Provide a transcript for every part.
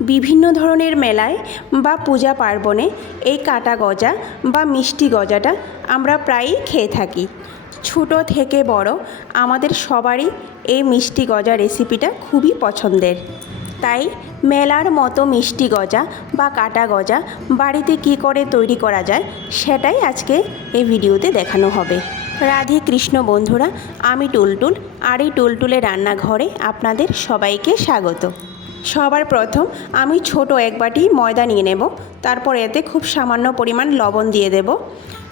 বিভিন্ন ধরনের মেলায় বা পূজা পার্বণে এই কাটা গজা বা মিষ্টি গজাটা আমরা প্রায়ই খেয়ে থাকি। ছোট থেকে বড় আমাদের সবারই এই মিষ্টি গজা রেসিপিটা খুবই পছন্দের। তাই মেলার মতো মিষ্টি গজা বা কাটা গজা বাড়িতে কি করে তৈরি করা যায় সেটাই আজকে এই ভিডিওতে দেখানো হবে। রাধে কৃষ্ণ বন্ধুরা, আমি টুলটুল, আর এই টুলটুলে রান্নাঘরে আপনাদের সবাইকে স্বাগত। সবার প্রথম আমি ছোট এক বাটি ময়দা নিয়ে নেব, তারপর এতে খুব সামান্য পরিমাণ লবণ দিয়ে দেব।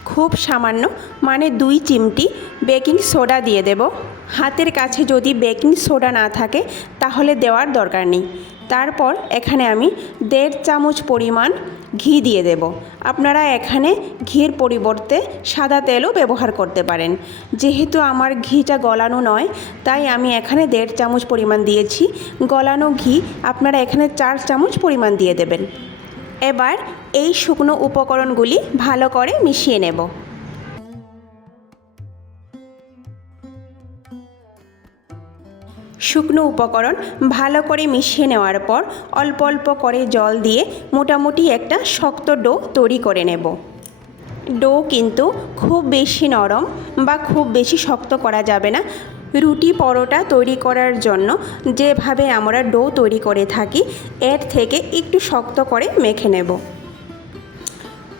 খুব সামান্য মানে দুই চিমটি বেকিং সোডা দিয়ে দেব। হাতের কাছে যদি বেকিং সোডা না থাকে, তাহলে দেওয়ার দরকার নেই। তারপর এখানে আমি দেড় চামচ পরিমাণ ঘি দিয়ে দেব। আপনারা এখানে ঘির পরিবর্তে সাদা তেলও ব্যবহার করতে পারেন। যেহেতু আমার ঘিটা গলানো নয়, তাই আমি এখানে দেড় চামচ পরিমাণ দিয়েছি। গলানো ঘি আপনারা এখানে চার চামচ পরিমাণ দিয়ে দেবেন। এবার এই শুকনো উপকরণগুলি ভালো করে মিশিয়ে নেব। শুকনো উপকরণ ভালো করে মিশিয়ে নেওয়ার পর অল্প অল্প করে জল দিয়ে মোটামুটি একটা শক্ত ডো তৈরি করে নেব। ডো কিন্তু খুব বেশি নরম বা খুব বেশি শক্ত করা যাবে না। রুটি পরোটা তৈরি করার জন্য যেভাবে আমরা ডো তৈরি করে থাকি, এর থেকে একটু শক্ত করে মেখে নেব।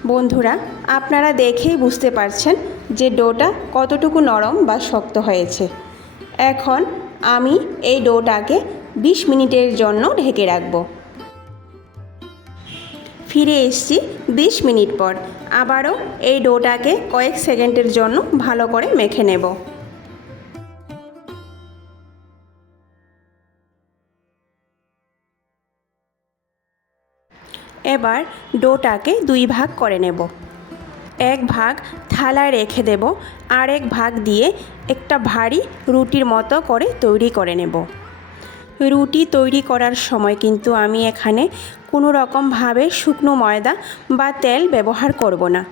বন্ধুরা, আপনারা দেখেই বুঝতে পারছেন যে ডোটা কতটুকু নরম বা শক্ত হয়েছে। এখন আমি এই ডোটাকে ২০ মিনিটের জন্য ঢেকে রাখব। ফিরে এসছি ২০ মিনিট পর। আবারও এই ডোটাকে কয়েক সেকেন্ডের জন্য ভালো করে মেখে নেব। এবার ডোটাকে দুই ভাগ করে নেব। এক ভাগ থালায় রেখে দেব আর এক ভাগ দিয়ে একটা ভারী রুটির মতো করে তৈরি করে নেব। রুটি তৈরি করার সময় কিন্তু আমি এখানে কোনো রকমভাবে শুকনো ময়দা বা তেল ব্যবহার করব না।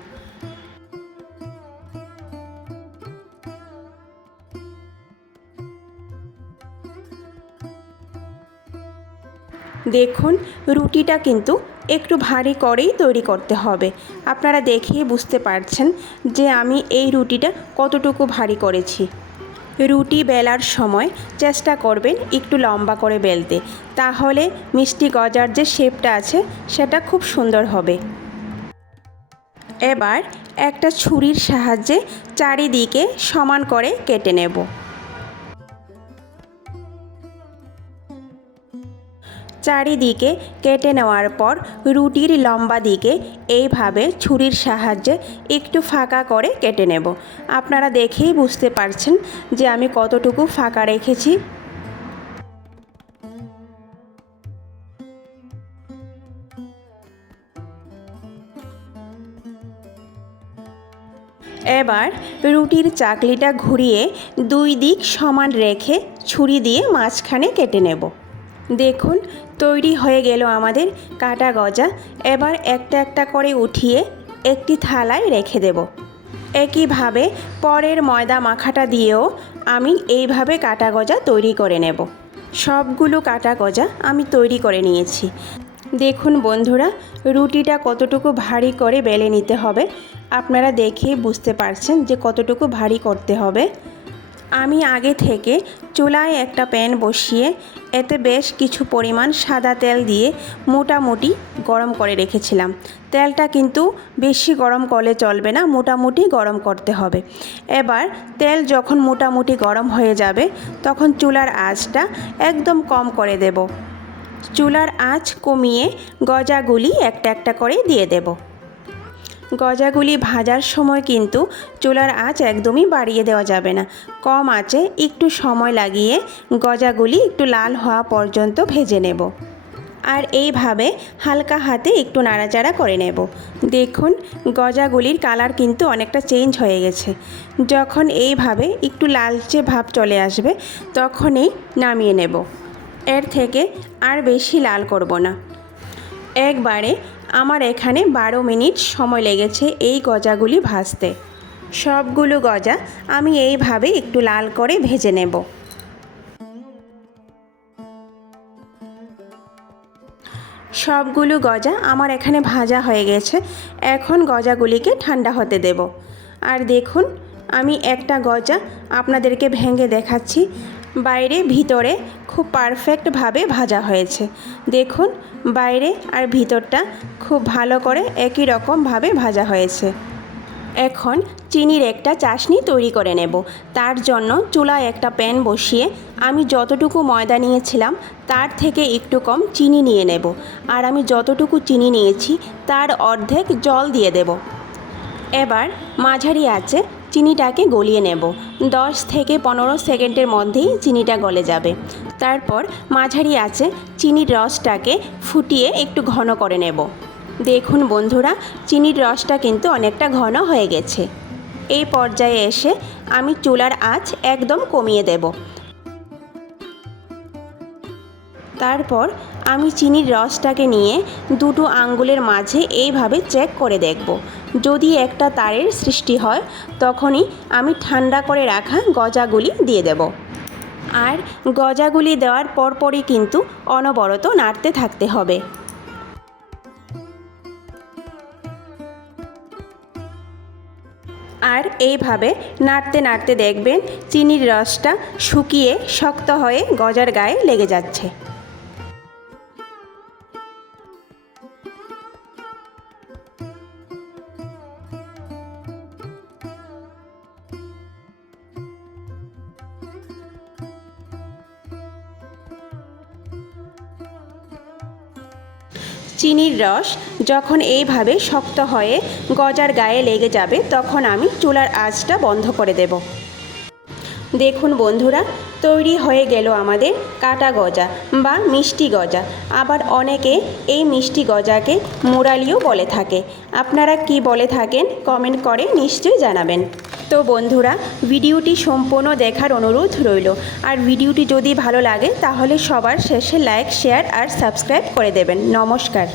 দেখুন, রুটিটা কিন্তু একটু ভারী করেই তৈরি করতে হবে। আপনারা দেখেই বুঝতে পারছেন যে আমি এই রুটিটা কতটুকু ভারী করেছি। রুটি বেলার সময় চেষ্টা করবেন একটু লম্বা করে বেলতে। তাহলে মিষ্টি গজার যে শেপটা আছে, সেটা খুব সুন্দর হবে। এবার একটা ছুরির সাহায্যে চারিদিকে সমান করে কেটে নেব। চারিদিকে কেটে নেওয়ার পর রুটির লম্বা দিকে এইভাবে ছুরির সাহায্যে একটু ফাঁকা করে কেটে নেব। আপনারা দেখেই বুঝতে পারছেন যে আমি কতটুকু ফাঁকা রেখেছি। এবার রুটির চাকলিটা ঘুরিয়ে দুই দিক সমান রেখে ছুরি দিয়ে মাঝখানে কেটে নেব। দেখুন, তৈরি হয়ে গেল আমাদের কাটা গজা। এবার একটা একটা করে উঠিয়ে একটি থালায় রেখে দেব। একইভাবে পরের ময়দা মাখাটা দিয়েও আমি এইভাবে কাটা গজা তৈরি করে নেব। সবগুলো কাটা গজা আমি তৈরি করে নিয়েছি। দেখুন বন্ধুরা, রুটিটা কতটুকু ভারী করে বেলে নিতে হবে। আপনারা দেখেই বুঝতে পারছেন যে কতটুকু ভারী করতে হবে। আমি আগে থেকে চুলায় একটা প্যান বসিয়ে এতে বেশ কিছু পরিমাণ সাদা তেল দিয়ে মোটামুটি গরম করে রেখেছিলাম। তেলটা কিন্তু বেশি গরম করলে চলবে না, মোটামুটি গরম করতে হবে। এবার তেল যখন মোটামুটি গরম হয়ে যাবে, তখন চুলার আঁচটা একদম কম করে দেব। চুলার আঁচ কমিয়ে গজাগুলি একটা একটা করে দিয়ে দেবো। গজাগুলি ভাজার সময় কিন্তু চুলার আঁচ একদমই বাড়িয়ে দেওয়া যাবে না। কম আঁচে একটু সময় লাগিয়ে গজাগুলি একটু লাল হওয়া পর্যন্ত ভেজে নেব। আর এইভাবে হালকা হাতে একটু নাড়াচাড়া করে নেব। দেখুন, গজাগুলির কালার কিন্তু অনেকটা চেঞ্জ হয়ে গেছে। যখন এইভাবে একটু লালচে ভাব চলে আসবে, তখনই নামিয়ে নেব। এর থেকে আর বেশি লাল করব না। একবারে আমার এখানে বারো মিনিট সময় লেগেছে এই গজাগুলি ভাজতে। সবগুলো গজা আমি এইভাবে একটু লাল করে ভেজে নেব। সবগুলো গজা আমার এখানে ভাজা হয়ে গেছে। এখন গজাগুলিকে ঠান্ডা হতে দেব। আর দেখুন, আমি একটা গজা আপনাদেরকে ভেঙে দেখাচ্ছি। বাইরে ভিতরে খুব পারফেক্টভাবে ভাজা হয়েছে। দেখুন, বাইরে আর ভিতরটা খুব ভালো করে একই রকমভাবে ভাজা হয়েছে। এখন চিনির একটা চাশনি তৈরি করে নেব। তার জন্য চুলায় একটা প্যান বসিয়ে আমি যতটুকু ময়দা নিয়েছিলাম, তার থেকে একটু কম চিনি নিয়ে নেব। আর আমি যতটুকু চিনি নিয়েছি, তার অর্ধেক জল দিয়ে দেব। এবার মাঝারি আছে চিনিটাকে গলিয়ে নেব। দশ থেকে পনেরো সেকেন্ডের মধ্যেই চিনিটা গলে যাবে। তারপর মাঝারি আছে চিনির রসটাকে ফুটিয়ে একটু ঘন করে নেব। দেখুন বন্ধুরা, চিনির রসটা কিন্তু অনেকটা ঘন হয়ে গেছে। এই পর্যায়ে এসে আমি চুলার আঁচ একদম কমিয়ে দেব। তারপর আমি চিনির রসটাকে নিয়ে দুটো আঙ্গুলের মাঝে এইভাবে চেক করে দেখব। যদি একটা তারের সৃষ্টি হয়, তখনই আমি ঠান্ডা করে রাখা গজাগুলি দিয়ে দেব। আর গজাগুলি দেওয়ার পরপরই কিন্তু অনবরত নাড়তে থাকতে হবে। আর এইভাবে নাড়তে নাড়তে দেখবেন, চিনির রসটা শুকিয়ে শক্ত হয়ে গজার গায়ে লেগে যাচ্ছে। চিনির রস যখন এইভাবে শক্ত হয়ে গজার গায়ে লেগে যাবে, তখন আমি চুলার আঁচটা বন্ধ করে দেব। দেখুন বন্ধুরা, তৈরি হয়ে গেল আমাদের কাটা গজা বা মিষ্টি গজা। আবার অনেকে এই মিষ্টি গজাকে মুরালিও বলে থাকে। আপনারা কি বলে থাকেন, কমেন্ট করে নিশ্চয়ই জানাবেন। তো বন্ধুরা, ভিডিওটি সম্পূর্ণ দেখার অনুরোধ রইল। আর ভিডিওটি যদি ভালো লাগে, তাহলে সবার শেষে লাইক শেয়ার আর সাবস্ক্রাইব করে দেবেন। নমস্কার।